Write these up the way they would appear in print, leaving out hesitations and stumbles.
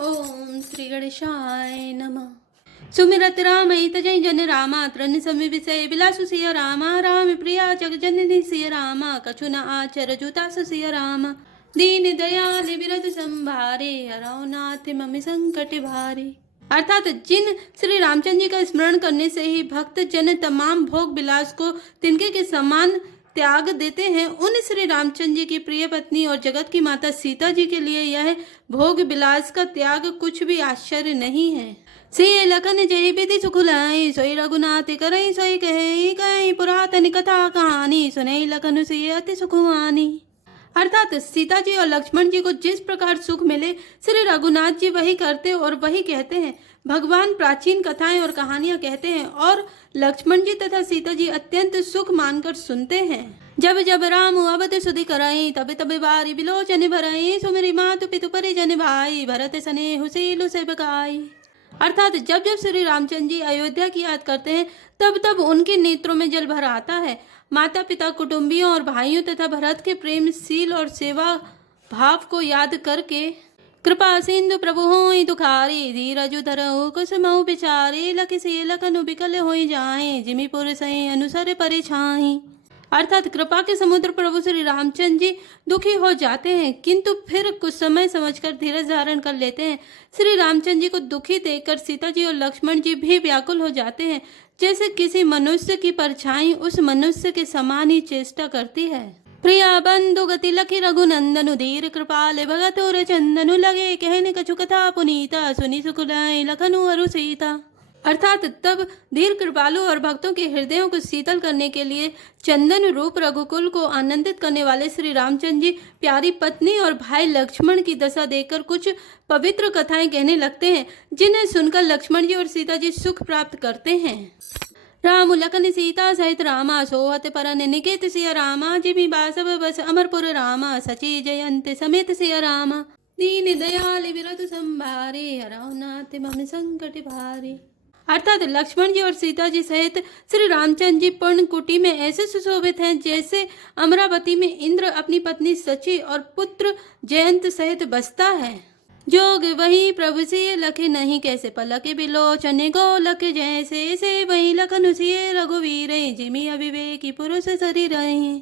ओम श्री गणेशाय नमः। सुमिरत रामैत जय जन रामा त्रन समी विषय बिलासु सिय रामा राम प्रिया जग जननी सिय रामा कछु न आचर जुतासु सिय रामा दीन दयाल बिरद संभारे हरौ नाथ ममि संकट भारे। अर्थात जिन श्री रामचंद्र जी का स्मरण करने से ही भक्त जन तमाम भोग विलास को तिनके के समान त्याग देते हैं, उन श्री रामचंद्र जी की प्रिय पत्नी और जगत की माता सीता जी के लिए यह भोग विलास का त्याग कुछ भी आश्चर्य नहीं है। से लखन जय विधि सुखुलाई सोई रघुनाथ करई सोई कहे कहीं पुरातन कथा कहानी सुनई लखन से अति सुखवानी। अर्थात सीता जी और लक्ष्मण जी को जिस प्रकार सुख मिले श्री रघुनाथ जी वही करते और वही कहते हैं। भगवान प्राचीन कथाएं और कहानियां कहते हैं और लक्ष्मण जी तथा सीता जी अत्यंत सुख मानकर सुनते हैं। जब जब राम अवध सुधि कराई तब तब बारी बिलोचन भराई सुमेरी मातु पितु परिजन भाई भरत सने हुसीलु से बकाई। अर्थात जब जब श्री रामचंद्र जी अयोध्या की याद करते हैं तब तब उनके नेत्रों में जल भर आता है। माता पिता कुटुंबियों और भाइयों तथा भरत के प्रेमशील और सेवा भाव को याद करके कृपा सिंधु प्रभु होई दुखारी धीरजु धरऊ कुसुमऊ बिचारी लखि से लखनु बिकल होई जाए जिमि पुरुष अनुसर परे छाई। अर्थात कृपा के समुद्र प्रभु श्री रामचंद्र जी दुखी हो जाते हैं किंतु फिर कुछ समय समझकर धीरज धारण कर लेते हैं। श्री रामचंद्र जी को दुखी देखकर सीता जी और लक्ष्मण जी भी व्याकुल हो जाते हैं, जैसे किसी मनुष्य की परछाई उस मनुष्य के समान ही चेष्टा करती है। प्रिया बंधु गति लखी रघुनंदनु धीर कृपाल भगत और चंदनु लगे कहने कछु कथा पुनीता सुनी सुकुलाय लखनु अरु सीता। अर्थात तब धीर कृपालु और भक्तों के हृदयों को शीतल करने के लिए चंदन रूप रघुकुल को आनंदित करने वाले श्री रामचंद्र जी प्यारी पत्नी और भाई लक्ष्मण की दशा देखकर कुछ पवित्र कथाएं कहने लगते हैं, जिन्हें सुनकर लक्ष्मण जी और सीता जी सुख प्राप्त करते हैं। राम लखन सीता सहित रामा सोहत परन निकेत सिय रामा जिमि बासव बस अमरपुर रामा सची जयंत समेत सिय रामा दीन दयाल बिरधु संभारे हरौ नाथ मम संकट भारे। अर्थात लक्ष्मण जी और सीता जी सहित श्री रामचंद्र जी पूर्ण कुटी में ऐसे सुशोभित हैं जैसे अमरावती में इंद्र अपनी पत्नी सची और पुत्र जयंत सहित बसता है। जोग वही प्रभु से लखे नहीं कैसे पलके बिलोचने गो लखे जैसे से वही लखन सिए रघुवीर जिमि अविवेकी पुरुष शरीर रहे।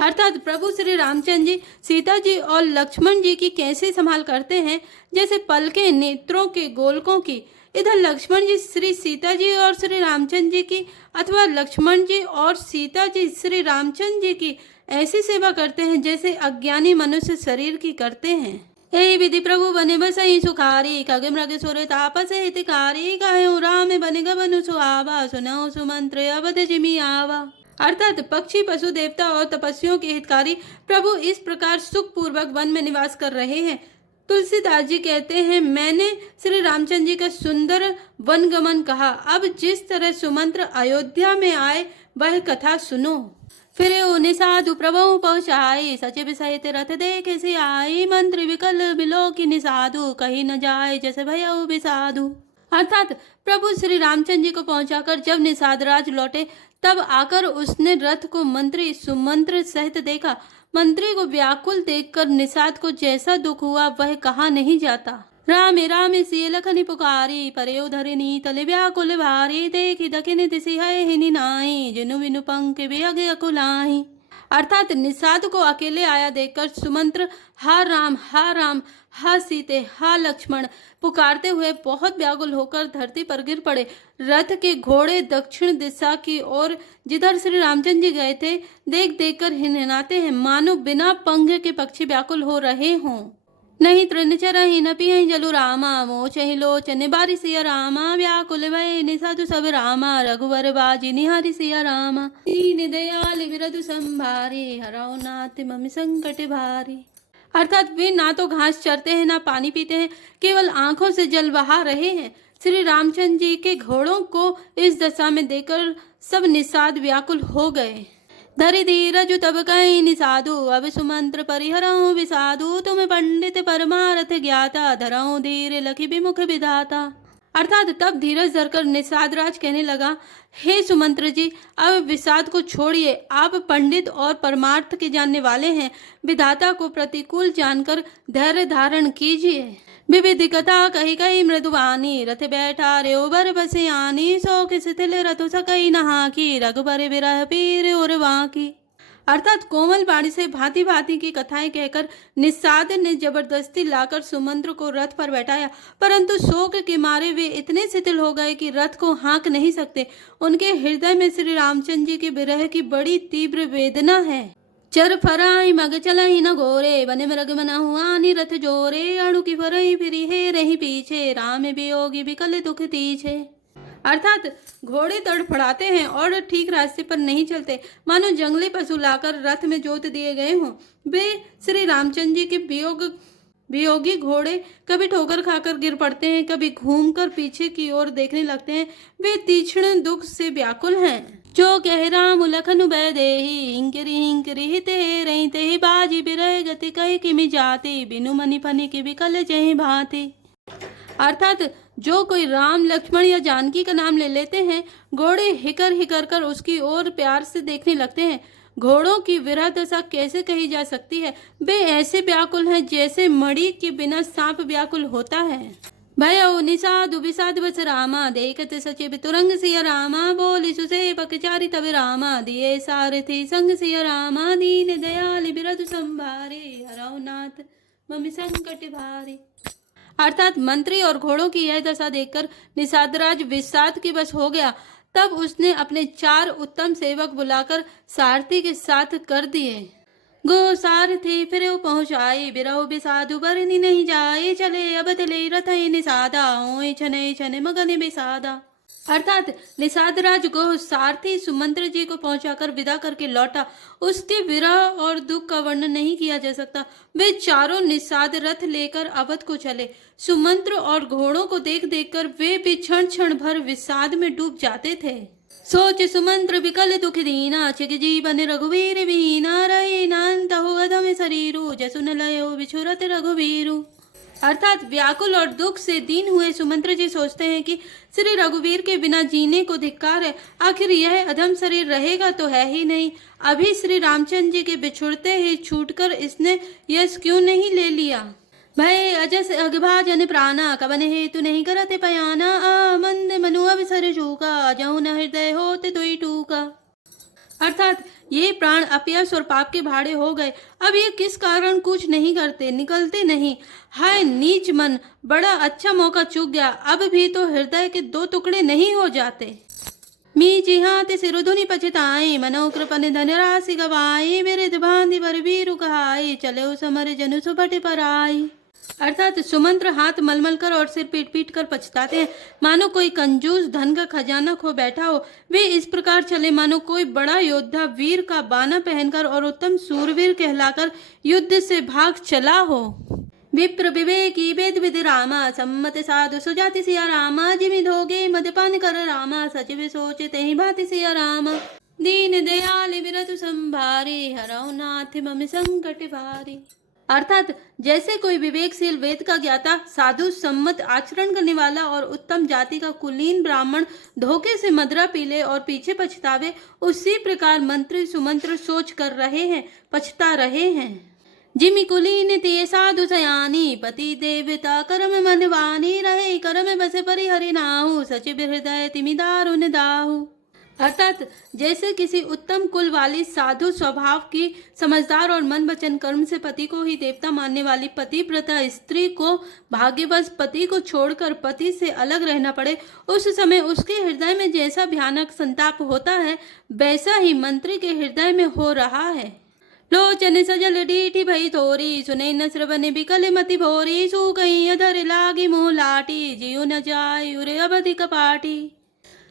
अर्थात प्रभु श्री रामचंद्र जी सीता जी और लक्ष्मण जी की कैसे संभाल करते हैं जैसे पलके नेत्रों के गोलकों की। इधर लक्ष्मण जी श्री सीता जी और श्री रामचंद्र जी की अथवा लक्ष्मण जी और सीता जी श्री रामचंद्र जी की ऐसी सेवा करते हैं जैसे अज्ञानी मनुष्य शरीर की करते हैं। हे विधि प्रभु बने बसई सुखारी खग मृग सुर तापस हितकारी कहूँ राम बने गबनु सुहावा सुनौ सुमंत्र अवध जिमि आवा। अर्थात पक्षी पशु देवता और तपस्वियों के हितकारी प्रभु इस प्रकार सुख पूर्वक वन में निवास कर रहे हैं। तुलसीदास जी कहते हैं, मैंने श्री रामचंद्र जी का सुंदर वन गमन कहा, अब जिस तरह सुमंत्र अयोध्या में आए वह कथा सुनो। फिर उन्हें साधु प्रभु पहुँचाई सचिव सहित रथ देखे से आई मंत्र विकल बिलो की निसाधु कहीं न जाए जैसे भयउ बिसाधु। अर्थात प्रभु श्री रामचंद्र जी को पहुंचाकर जब निषाद राज लौटे तब आकर उसने रथ को मंत्री सुमंत्र सहित देखा। मंत्री को व्याकुल देखकर निषाद को जैसा दुख हुआ वह कहा नहीं जाता। राम राम सिय लखनि पुकारी परे धरिनी तले व्याकुल भारी देखी दखिन दिशि है हिनि नाई जिनु विनु पंख बेग अकुलाई। अर्थात निषाद को अकेले आया देखकर सुमंत्र हा राम हा सीते हा लक्ष्मण पुकारते हुए बहुत व्याकुल होकर धरती पर गिर पड़े। रथ के घोड़े दक्षिण दिशा की ओर जिधर श्री रामचंद्र जी गए थे देख देख कर हिनहिनाते हैं, मानो बिना पंख के पक्षी व्याकुल हो रहे हों। नहीं तृणचर ही न पिय जलु रामा मोच ही लोचन बारी सिया रामा व्याकुल भय निसाधु सब रामा रघुवर बाजी निहारी सिया रामा दीन दयाल बिरधु संभारे हरौ नाथ मम संकट भारी। अर्थात वे ना तो घास चरते हैं ना पानी पीते हैं, केवल आंखों से जल बहा रहे हैं। श्री रामचंद्र जी के घोड़ों को इस दशा में देखकर सब निषाद व्याकुल हो गए। धरि धीरज तब कहीं निसाधु अब सुमंत्र परिहरऊ विसाधु तुम पंडित परमारथ ज्ञाता धरऊ धीर लखी विमुख विधाता। अर्थात तब धीरज धरकर निषाद राज कहने लगा, हे सुमंत्र जी अब विषाद को छोड़िए, आप पंडित और परमार्थ के जानने वाले हैं, विधाता को प्रतिकूल जानकर धैर्य धारण कीजिए। विविध कथा कही कही मृदुवानी, रथ बैठा रे उबर बसे आनी, सो किस तिल रथ सकई नहा की, रघुबर बिरह पीर और वाकी। अर्थात कोमल बाणी से भांति भांति की कथाएं कहकर निषाद ने जबरदस्ती लाकर सुमंत्र को रथ पर बैठाया, परंतु शोक के मारे वे इतने शिथिल हो गए कि रथ को हाँक नहीं सकते। उनके हृदय में श्री रामचंद्र जी के विरह की बड़ी तीव्र वेदना है। चर फराई मग चलहि न गोरे, बन मृग मना हुआ रथ जोरे, अणु की फरई फिरी हे रही पीछे, राम वियोगी विकल दुख तीछे। अर्थात घोड़े तड़फड़ाते हैं और ठीक रास्ते पर नहीं चलते, मानो जंगली पशु लाकर रथ में जोत दिए गए हों। वे श्री रामचंद्र जी के वियोगी घोड़े कभी ठोकर खाकर गिर पड़ते हैं, कभी घूमकर पीछे की ओर देखने लगते हैं। वे तीक्ष्ण दुख से व्याकुल हैं। जो कह राम लखन भय देहि, हिंकरी हिंकरी ते रही ते, बाजी बिरह गति कही किमि जाति, बिनु मनि फनि की विकल जहि भांति। अर्थात जो कोई राम लक्ष्मण या जानकी का नाम ले लेते हैं, घोड़े हिकर हिकर कर उसकी ओर प्यार से देखने लगते हैं। घोड़ों की विरह दशा कैसे कही जा सकती है? वे ऐसे व्याकुल हैं जैसे मणि के बिना सांप व्याकुल होता है। भयो निषादु विषाद बस रामा, देखत सचिव तुरंग सिया रामा, बोली सुसेवक चारि तब रामा, दिए सारथी संग सिया रामा, दीन दयाल बिरधु संभारे, हरौ नाथ मम संकट भारे। अर्थात मंत्री और घोड़ों की यह दशा देखकर निषादराज विषाद के बस हो गया। तब उसने अपने 4 उत्तम सेवक बुलाकर सारथी के साथ कर दिए। गो सारथी फिर पहुँचाई, बिरहु विषादु बरनी नहीं जाए, चले अब तले रथ निषादा, ओए छने छने मगन विषादा। अर्थात निषादराज को सारथी सुमंत्र जी को पहुंचाकर विदा करके लौटा। उसके विरह और दुख का वर्णन नहीं किया जा सकता। वे चारों निषाद रथ लेकर अवध को चले। सुमंत्र और घोड़ों को देख देखकर वे भी क्षण क्षण भर विषाद में डूब जाते थे। सोच सुमंत्र विकल दुख दीना, छिक जीवन रघुवीर विहीना, रहे नान्त हो अधम शरीरु, जसु न लयो बिछुरत रघुवीरु। अर्थात व्याकुल और दुख से दीन हुए सुमंत्र जी सोचते हैं कि श्री रघुवीर के बिना जीने को धिक्कार है। आखिर यह अधम शरीर रहेगा तो है ही नहीं। अभी श्री रामचंद्र जी के बिछुड़ते ही छूटकर इसने यश क्यों नहीं ले लिया। भय अजस अगभाजन प्राणा, कवन हेतु नहीं करते पयाना, मंद मनु अवसर चूका, जहु न हृदय होते दुई टूका। अर्थात ये प्राण अपयश और पाप के भाड़े हो गए। अब ये किस कारण कुछ नहीं करते, निकलते नहीं। हाय नीच मन, बड़ा अच्छा मौका चूक गया। अब भी तो हृदय के 2 टुकड़े नहीं हो जाते। मी जिहाते सिरुधुनि पछताए, मनो कृपन धन राशि गवाए, विरिध बांधि वर वीरु कहाए, चले समर जनु सुभट पराई। अर्थात सुमंत्र हाथ मलमल कर और सिर पीट पीट कर पछताते हैं, मानो कोई कंजूस धन का खजाना खो बैठा हो। वे इस प्रकार चले मानो कोई बड़ा योद्धा वीर का बाना पहनकर और उत्तम सूरवीर कहलाकर युद्ध से भाग चला हो। विप्र विवेकी वेद विधि रामा, सम्मत साधु सुजाति सिया रामा, जिमि धोगे मदपान कर रामा, सचिव सोचे तेहि भांति सिया रामा, दीन दयाल बिरधु संभारे, हरौ नाथ मम संकट भारे। अर्थात जैसे कोई विवेकशील वेद का ज्ञाता, साधु सम्मत आचरण करने वाला और उत्तम जाति का कुलीन ब्राह्मण धोखे से मदरा पी ले और पीछे पछतावे, उसी प्रकार मंत्री सुमंत्र सोच कर रहे हैं, पछता रहे हैं। जिमि कुलीन ते साधु सयानी, पति देवता कर्म मनवानी, रहे कर्म बसे परिहरि नाहु, सचिव हृदय तिमि दारुण दाहु। अर्थात जैसे किसी उत्तम कुल वाली साधु स्वभाव की समझदार और मन वचन कर्म से पति को ही देवता मानने वाली पतिव्रता स्त्री को भाग्यवश पति को छोड़कर पति से अलग रहना पड़े, उस समय उसके हृदय में जैसा भयानक संताप होता है, वैसा ही मंत्री के हृदय में हो रहा है। लोचन सजल डीठी भई थोरी, सुने न श्रवण बिकल मति भोरी, सू कहीं अधर लागी मुँह लाटी, जियो न जाय उरे अवधि कपाटी।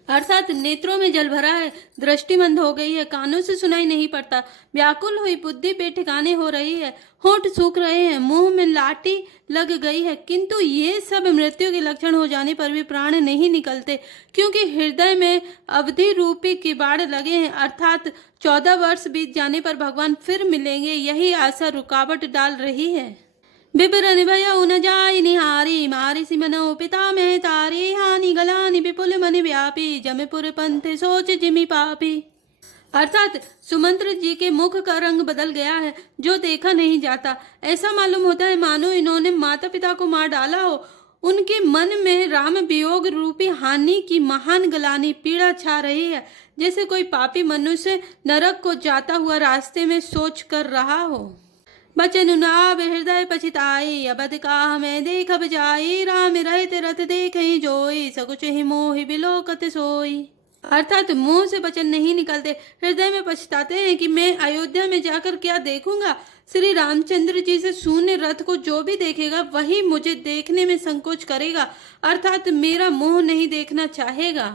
अर्थात नेत्रों में जल भरा है, दृष्टि मंद हो गई है, कानों से सुनाई नहीं पड़ता, व्याकुल हुई बुद्धि बेठिकाने हो रही है, होंठ सूख रहे हैं, मुंह में लाठी लग गई है, किंतु ये सब मृत्यु के लक्षण हो जाने पर भी प्राण नहीं निकलते, क्योंकि हृदय में अवधि रूपी किबाड़ लगे हैं। अर्थात 14 वर्ष बीत जाने पर भगवान फिर मिलेंगे, यही आशा रुकावट डाल रही है। बिबरन भयउ न जाय निहारी, मारी सिमनो पिता में तारी, हानि गलानि विपुल मन व्यापी, जमपुर पंथ सोच जिमि पापी। अर्थात सुमंत्र जी के मुख का रंग बदल गया है, जो देखा नहीं जाता। ऐसा मालूम होता है मानो इन्होंने माता पिता को मार डाला हो। उनके मन में राम वियोग रूपी हानि की महान गलानी पीड़ा छा रही है, जैसे कोई पापी मनुष्य नरक को जाता हुआ रास्ते में सोच कर रहा हो। बचन नाभ हृदय पछिताई, अबध काह में देखब जाई, राम रहते रथ देखहि जोई, सकुच ही मोहि बिलोकत सोई। अर्थात मुंह से वचन नहीं निकलते, हृदय में पछताते हैं कि मैं अयोध्या में जाकर क्या देखूंगा। श्री रामचंद्र जी से शून्य रथ को जो भी देखेगा वही मुझे देखने में संकोच करेगा, अर्थात मेरा मुंह नहीं देखना चाहेगा।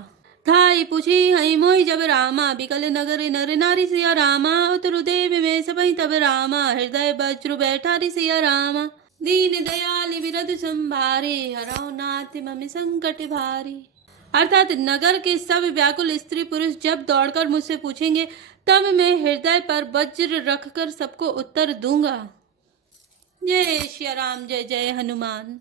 थाई पूछी हई मोहि जब रामा, बिकल नगर नर नारी सिया रामा, उतरु देव में सबई तब रामा, हृदय वज्रु बैठा रि सिया रामा, दीन दयाल विरध संभारे, हरौ नाथ मम संकट भारी। अर्थात नगर के सब व्याकुल स्त्री पुरुष जब दौड़कर मुझसे पूछेंगे, तब मैं हृदय पर वज्र रखकर सबको उत्तर दूंगा। जय श्री राम, जय जय हनुमान।